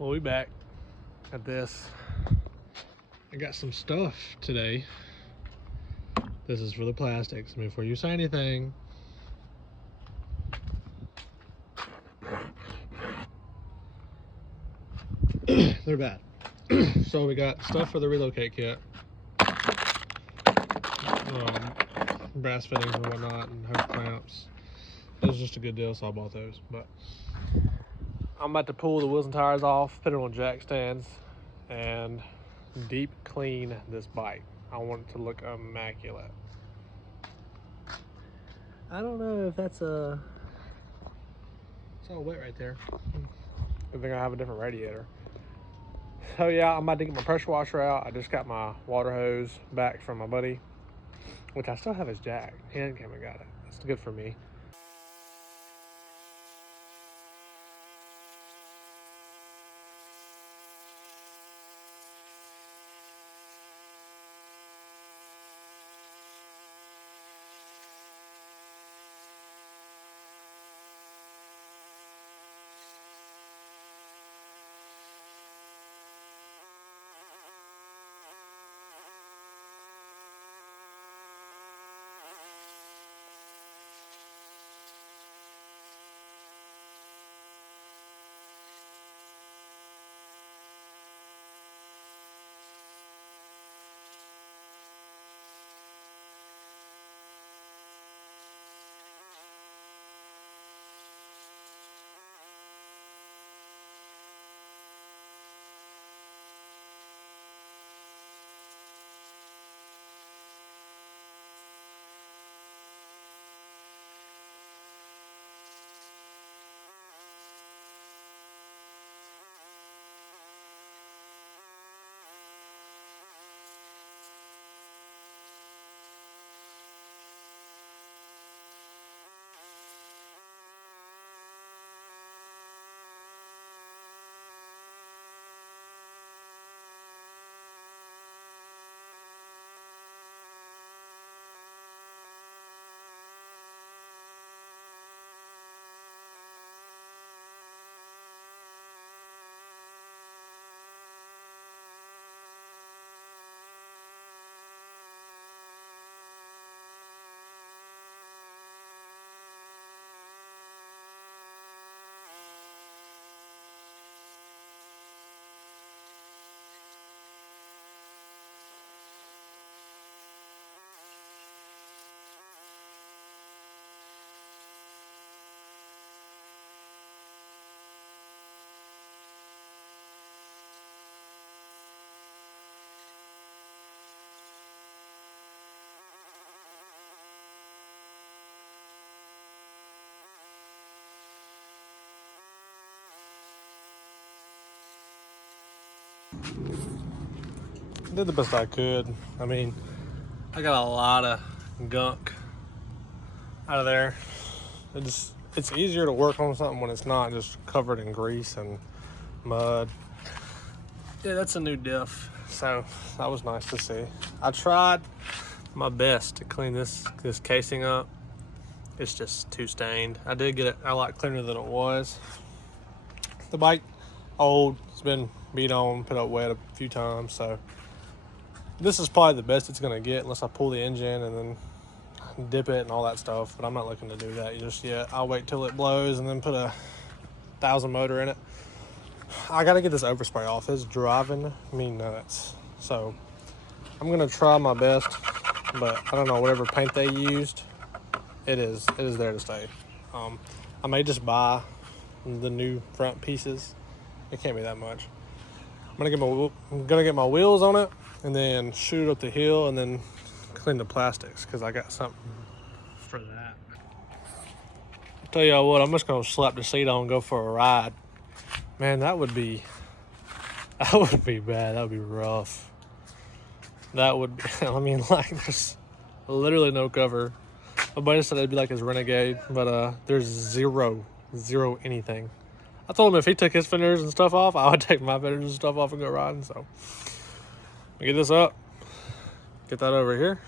Well, we back at this. I got some stuff today. This is for the plastics. Before you say anything, they're bad. So we got stuff for the relocate kit, brass fittings and whatnot, and hose clamps. It was just a good deal, so I bought those. But I'm about to pull the wheels and tires off, put it on jack stands, and deep clean this bike. I want it to look immaculate. I don't know if that's it's all wet right there. Good thing I have a different radiator. So yeah, I'm about to get my pressure washer out. I just got my water hose back from my buddy, which I still have his jack. He didn't come and got it. That's good for me. Did the best I could. I mean, I got a lot of gunk out of there. It's easier to work on something when it's not just covered in grease and mud. Yeah, that's a new diff, so that was nice to see. I tried my best to clean this casing up. It's just too stained. I did get it a lot cleaner than it was. The bike, old, it's been beat on, put up wet a few times, so this is probably the best it's gonna get unless I pull the engine and then dip it and all that stuff, but I'm not looking to do that just yet. I'll wait till it blows and then put a 1000 motor in it. I gotta get this overspray off. It's driving me nuts. So I'm gonna try my best, but I don't know, whatever paint they used, it is there to stay. I may just buy the new front pieces. It can't be that much. I'm gonna get my wheels on it and then shoot it up the hill and then clean the plastics because I got something for that. I'll tell y'all what, I'm just gonna slap the seat on and go for a ride. Man, that would be bad. That would be rough. That would be, I mean, like, there's literally no cover. My buddy said it'd be like his Renegade, but there's zero anything. I told him if he took his fenders and stuff off, I would take my fenders and stuff off and go riding. So, let me get this up, get that over here,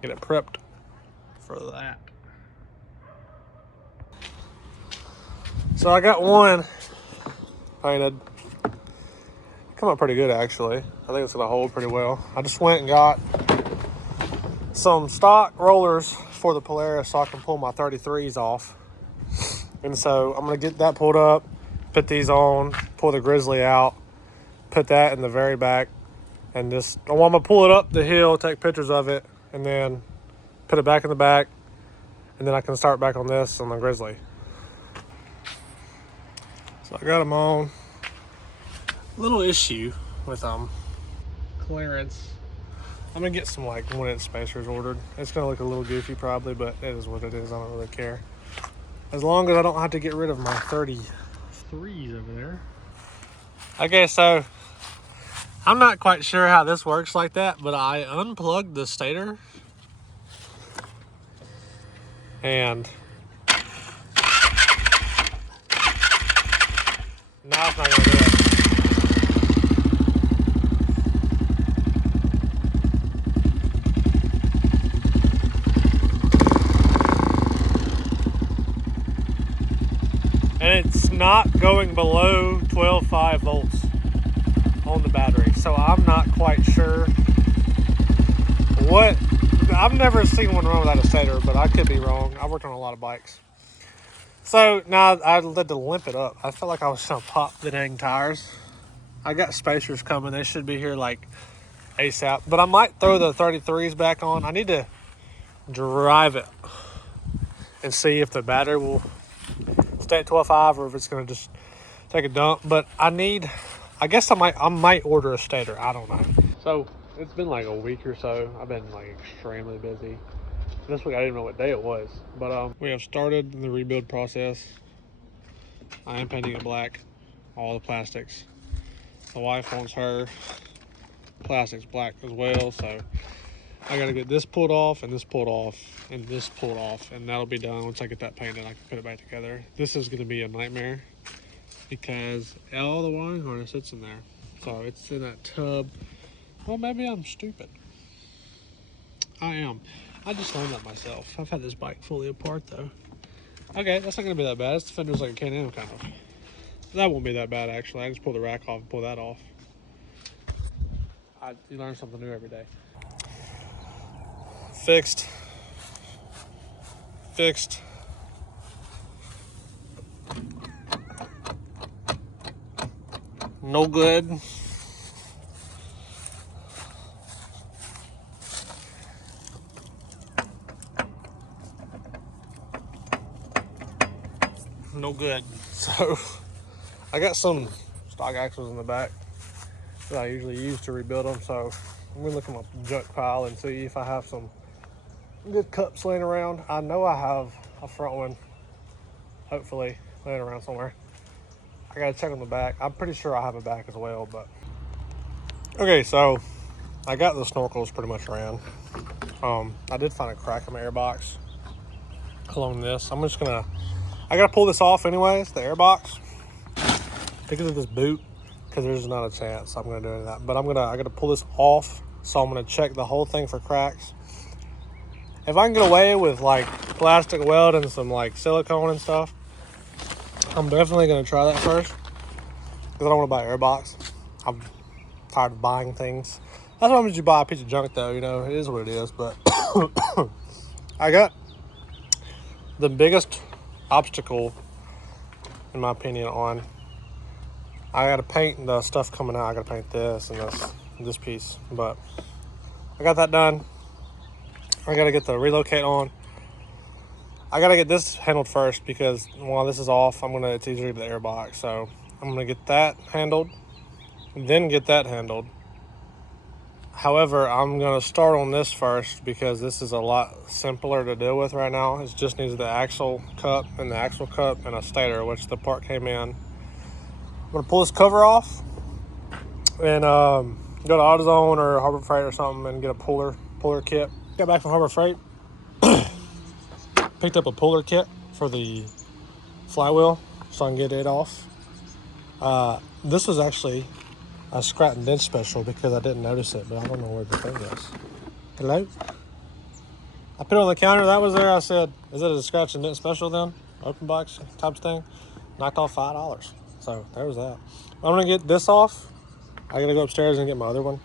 get it prepped for that. So I got one painted. come up pretty good, actually. I think it's gonna hold pretty well. I just went and got some stock rollers for the Polaris so I can pull my 33s off. And so I'm gonna get that pulled up, put these on, pull the Grizzly out, put that in the very back, and just, I'm gonna pull it up the hill, take pictures of it, and then put it back in the back, and then I can start back on this on the Grizzly. So I got them on. Little issue with clearance. I'm gonna get some like 1-inch spacers ordered. It's gonna look a little goofy probably, but it is what it is. I don't really care. As long as I don't have to get rid of my 33s over there. Okay, so I'm not quite sure how this works like that, but I unplugged the stator and now it's not gonna do it. And it's not going below 12.5 volts on the battery. So I'm not quite sure what, I've never seen one run without a stator, but I could be wrong. I've worked on a lot of bikes. So now I had to limp it up. I felt like I was gonna pop the dang tires. I got spacers coming. They should be here like ASAP. But I might throw the 33s back on. I need to drive it and see if the battery will stay at 12.5 or if it's gonna just take a dump. But I guess I might order a stator. I don't know. So it's been like a week or so. I've been like extremely busy. This week I didn't know what day it was, but we have started the rebuild process. I am painting it black, all the plastics. The wife wants her plastics black as well, so I gotta get this pulled off and this pulled off and this pulled off, and that'll be done. Once I get that painted, I can put it back together. This is gonna be a nightmare because all the wiring harness sits in there. So it's in that tub. Well, maybe I'm stupid. I am. I just learned that myself. I've had this bike fully apart though. Okay, that's not gonna be that bad. It's the fenders like a Can-Am kind of. That won't be that bad actually. I just pull the rack off and pull that off. You learn something new every day. Fixed. No good. No good. So I got some stock axles in the back that I usually use to rebuild them. So I'm gonna look in my junk pile and see if I have some good cups laying around. I know I have a front one, hopefully, laying around somewhere. I gotta check on the back. I'm pretty sure I have a back as well, but. Okay, so I got the snorkels pretty much ran. I did find a crack in my airbox along this. I gotta pull this off anyways, the airbox, because of this boot, because there's not a chance I'm gonna do any of that. But I gotta pull this off, so I'm gonna check the whole thing for cracks. If I can get away with like plastic weld and some like silicone and stuff, I'm definitely gonna try that first, because I don't want to buy an airbox. I'm tired of buying things. That's why you buy a piece of junk though, you know, it is what it is. But I got the biggest obstacle, in my opinion, on. I gotta paint the stuff coming out. I gotta paint this and this piece, but I got that done. I gotta get the relocate on. I gotta get this handled first because while this is off, it's easier to get the airbox. So I'm gonna get that handled, then get that handled. However, I'm gonna start on this first because this is a lot simpler to deal with right now. It just needs the axle cup and a stator, which the part came in. I'm gonna pull this cover off and go to AutoZone or Harbor Freight or something and get a puller kit. Got back from Harbor Freight, picked up a puller kit for the flywheel so I can get it off. This was actually a scrap and dent special because I didn't notice it, but I don't know where the thing is. Hello? I put it on the counter, that was there. I said, is it a scratch and dent special then? Open box type thing. Knocked off $5. So there was that. I'm gonna get this off I gotta go upstairs and get my other one.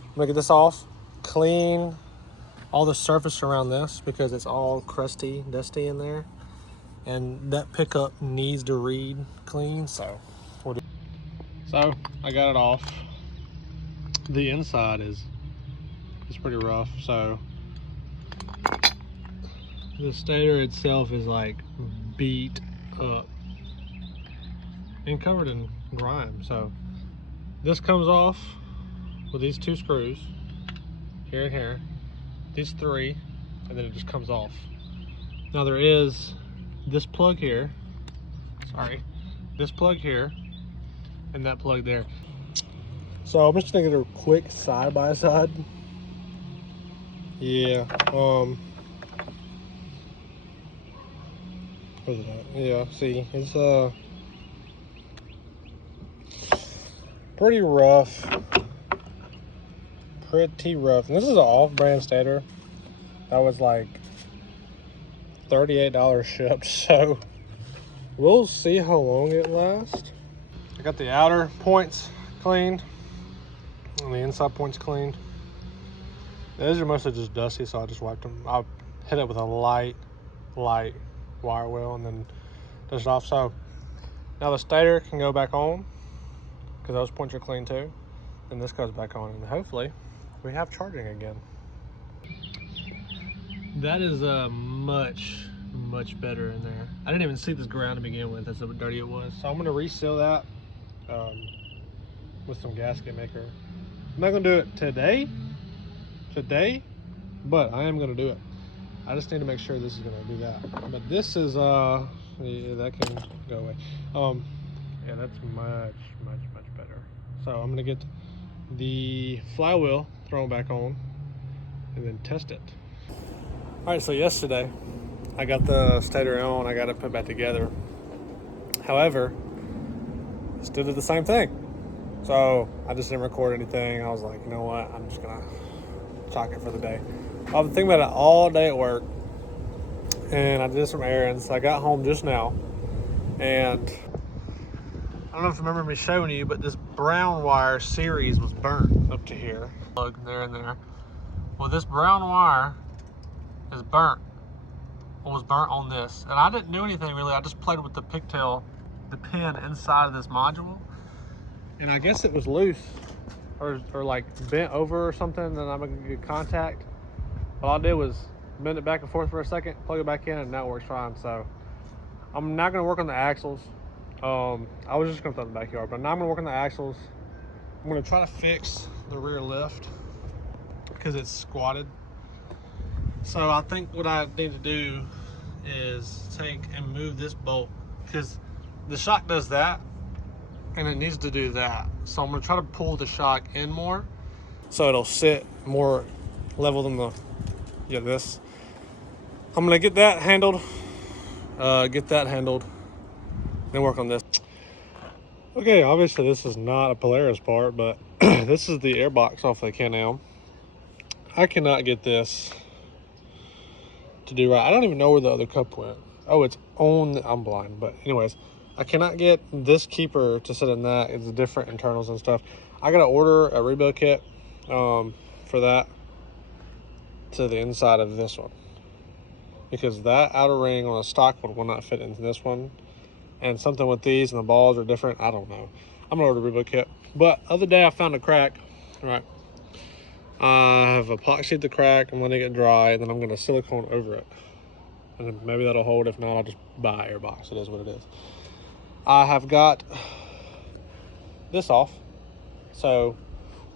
I'm gonna get this off, clean all the surface around this because it's all crusty, dusty in there. And that pickup needs to read clean, so we'll do. So I got it off. The inside is pretty rough, so the stator itself is like beat up and covered in grime. So this comes off with these 2 screws, here and here, these 3, and then it just comes off. Now there is this plug here, this plug here, and that plug there. So I'm just gonna get a quick side by side. Yeah, where's it at? Yeah, see, it's pretty rough. Pretty rough. And this is an off-brand stator that was like $38 shipped, so we'll see how long it lasts. I got the outer points cleaned and the inside points cleaned. These are mostly just dusty, so I just wiped them. I'll hit it with a light wire wheel and then dust it off. So now the stator can go back on because those points are clean too. And this goes back on, and hopefully we have charging again. That is much better in there. I didn't even see this ground to begin with. That's how dirty it was. So I'm gonna reseal that with some gasket maker. I'm not gonna do it today, but I am gonna do it. I just need to make sure this is gonna do that. But this is yeah, that can go away. Yeah, that's much better. So I'm gonna get the flywheel thrown back on and then test it. All right, so yesterday I got the stator on, I got it put back together. However, it still did the same thing. So I just didn't record anything. I was like, you know what, I'm just gonna chalk it for the day. I've been thinking about it all day at work, and I did some errands. I got home just now, and I don't know if you remember me showing you, but this brown wire series was burnt up to here. Plug there and there. Well, this brown wire is burnt, or was burnt on this. And I didn't do anything really. I just played with the pigtail, the pin inside of this module. And I guess it was loose or like bent over or something, and I'm gonna get contact. All I did was bend it back and forth for a second, plug it back in, and now it works fine. So I'm not gonna work on the axles. I was just gonna throw it in the backyard, but now I'm gonna work on the axles. I'm gonna try to fix the rear lift because it's squatted. So I think what I need to do is take and move this bolt, because the shock does that and it needs to do that. So I'm gonna try to pull the shock in more so it'll sit more level than this. I'm gonna get that handled, then work on this. Okay, obviously this is not a Polaris part, but this is the airbox off the Can-Am. I cannot get this to do right. I don't even know where the other cup went. Oh, it's on I'm blind, but anyways, I cannot get this keeper to sit in that. It's different internals and stuff. I gotta order a rebuild kit for that to the inside of this one, because that outer ring on a stock one will not fit into this one, and something with these and the balls are different. I don't know. I'm gonna order a rebuild kit. But other day I found a crack. All right, I have epoxied the crack. I'm letting it dry, and then I'm gonna silicone over it, and then maybe that'll hold. If not, I'll just buy an airbox. It is what it is. I have got this off, so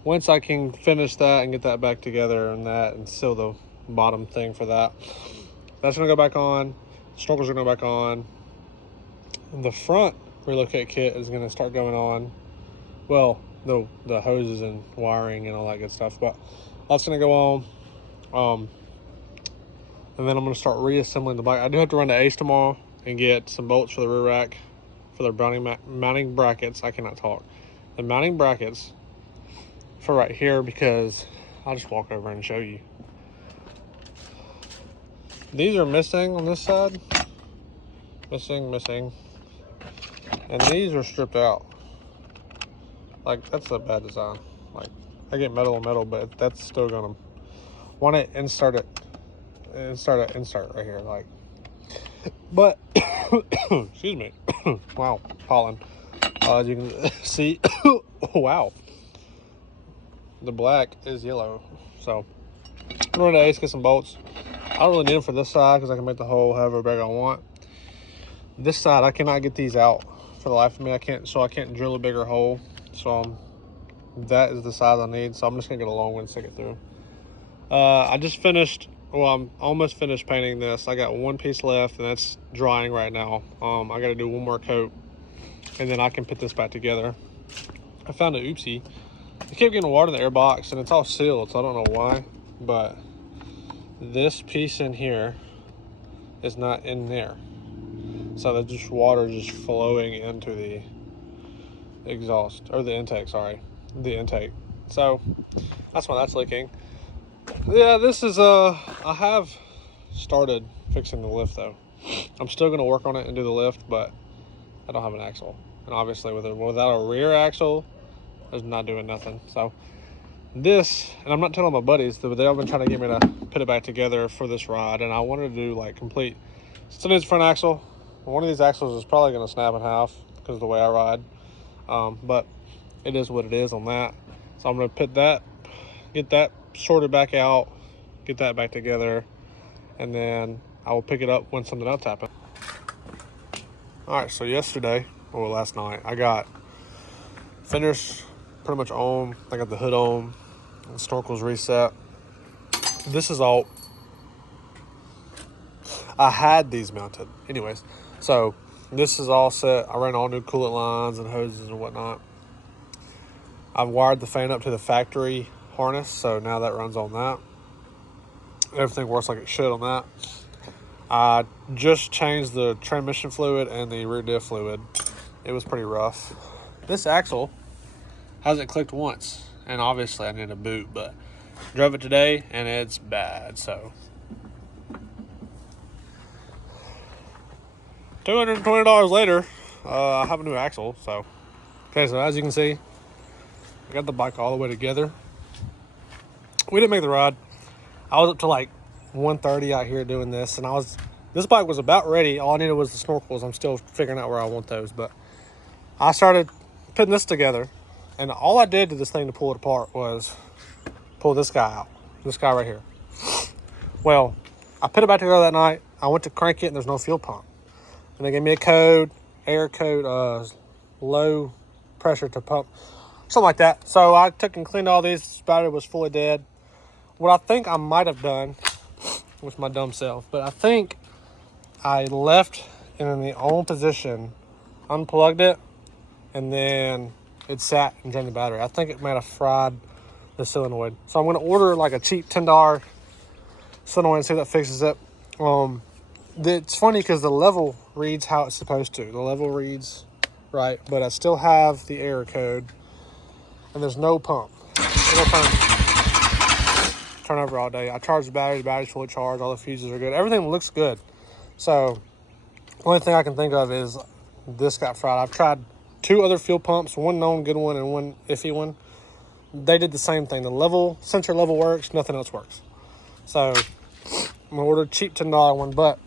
once I can finish that and get that back together and seal the bottom thing for that, that's gonna go back on. Snorkels are gonna go back on. And the front relocate kit is gonna start going on. Well, the hoses and wiring and all that good stuff, but that's gonna go on. And then I'm gonna start reassembling the bike. I do have to run to Ace tomorrow and get some bolts for the rear rack, for the mounting brackets. I cannot talk. The mounting brackets for right here, because I'll just walk over and show you. These are missing on this side. Missing. And these are stripped out. Like, that's a bad design. Like, I get metal on metal, but that's still gonna want to insert right here. Like, but excuse me. Wow, pollen. As you can see, wow, the black is yellow. So I'm going to Ace, get some bolts. I don't really need them for this side because I can make the hole however big I want. This side, I cannot get these out for the life of me. I can't drill a bigger hole. So that is the size I need. So I'm just gonna get a long one and stick it through. I just finished, well, I'm almost finished painting this. I got one piece left and that's drying right now. I gotta do one more coat and then I can put this back together. I found an oopsie. I kept getting water in the air box and it's all sealed, so I don't know why, but this piece in here is not in there. So that just water just flowing into the exhaust, or the intake, sorry, the intake. So that's why that's leaking. Yeah, this is I have started fixing the lift though. I'm still gonna work on it and do the lift, but I don't have an axle, and obviously without a rear axle, it's not doing nothing. So this, and I'm not telling my buddies, but they've been trying to get me to put it back together for this ride, and I wanted to do like complete. Still needs front axle. One of these axles is probably going to snap in half because of the way I ride, but it is what it is on that. So I'm going to put that, get that sorted back out, get that back together, and then I will pick it up when something else happens. All right, so yesterday, or last night, I got fenders pretty much on. I got the hood on, the snorkel's reset. This is all, I had these mounted. Anyways, so this is all set. I ran all new coolant lines and hoses and whatnot. I've wired the fan up to the factory harness, so now that runs on that. Everything works like it should on that. I just changed the transmission fluid and the rear diff fluid. It was pretty rough. This axle hasn't clicked once, and obviously I need a boot, but drove it today and it's bad. So $220 later, I have a new axle. So okay, so as you can see, I got the bike all the way together. We didn't make the ride. I was up to like 1:30 out here doing this, and this bike was about ready. All I needed was the snorkels. I'm still figuring out where I want those, but I started putting this together, and all I did to this thing to pull it apart was pull this guy out, this guy right here. Well, I put it back together that night. I went to crank it and there's no fuel pump, and they gave me a code, air code, low pressure to pump, something like that. So I took and cleaned all these. This battery was fully dead. What I think I might have done with my dumb self, but I think I left it in the on position, unplugged it, and then it sat and drained the battery. I think it might have fried the solenoid. So I'm going to order like a cheap $10 solenoid and see if that fixes it. It's funny because the level reads how it's supposed to. The level reads right, but I still have the error code, and there's no pump. It'll turn over all day. I charged the battery's fully charged, all the fuses are good. Everything looks good. So the only thing I can think of is this got fried. I've tried 2 other fuel pumps, one known good one and one iffy one. They did the same thing. The sensor level works, nothing else works. So I'm gonna order a cheap $10 one, but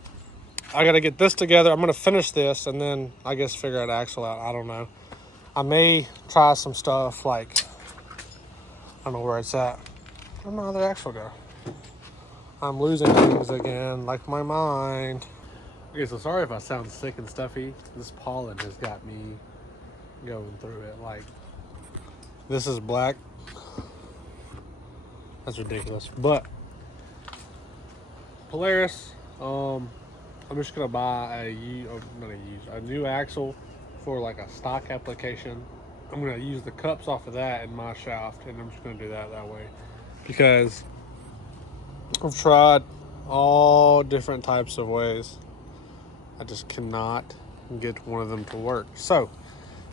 I gotta get this together. I'm gonna finish this and then I guess figure out axle out. I don't know. I may try some stuff like, I don't know where it's at. I don't know how the axle go. I'm losing things again, like my mind. Okay, so sorry if I sound sick and stuffy. This pollen has got me going through it. Like, this is black. That's ridiculous. But Polaris, I'm just gonna buy a new axle for like a stock application. I'm gonna use the cups off of that in my shaft, and I'm just gonna do that way. Because I've tried all different types of ways. I just cannot get one of them to work. So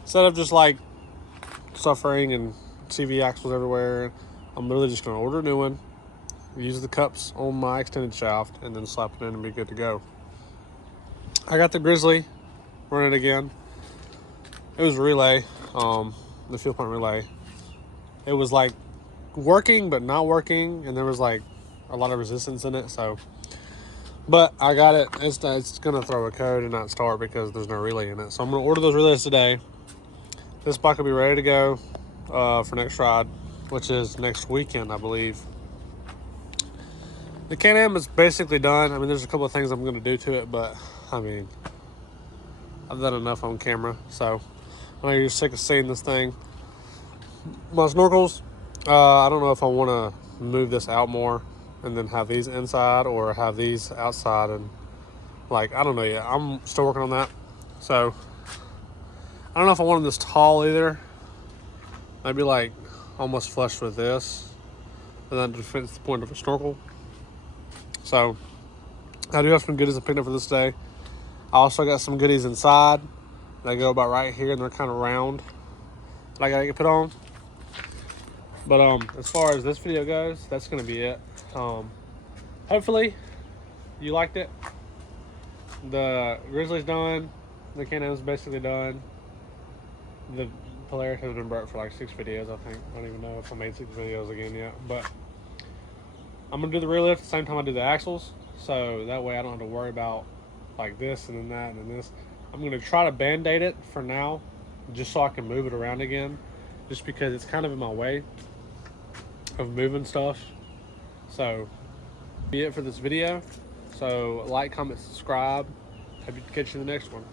instead of just like suffering and CV axles everywhere, I'm literally just gonna order a new one, use the cups on my extended shaft, and then slap it in and be good to go. I got the Grizzly, run it again. It was relay. the fuel pump relay. It was like working but not working, and there was like a lot of resistance in it. So, but I got it. It's gonna throw a code and not start because there's no relay in it. So I'm gonna order those relays today. This bike will be ready to go for next ride, which is next weekend, I believe. The Can-Am is basically done. I mean, there's a couple of things I'm gonna do to it, but I mean, I've done enough on camera. So I know you're sick of seeing this thing. My snorkels, I don't know if I want to move this out more and then have these inside or have these outside, and like, I don't know yet. I'm still working on that. So I don't know if I want them this tall either. Maybe like almost flush with this, and that defeats the point of a snorkel. So I do have some goodies I picked up for this day. I also got some goodies inside. They go about right here, and they're kind of round that I gotta get put on. But as far as this video goes, that's gonna be it. Hopefully you liked it. The Grizzly's done. The Can-Am's basically done. The Polaris has been burnt for like 6 videos, I think. I don't even know if I made 6 videos again yet. But I'm gonna do the rear lift at the same time I do the axles, so that way I don't have to worry about like this and then that and then this. I'm gonna try to band-aid it for now, just so I can move it around again, just because it's kind of in my way of moving stuff. So be it for this video. So like, comment, subscribe. Hope to catch you in the next one.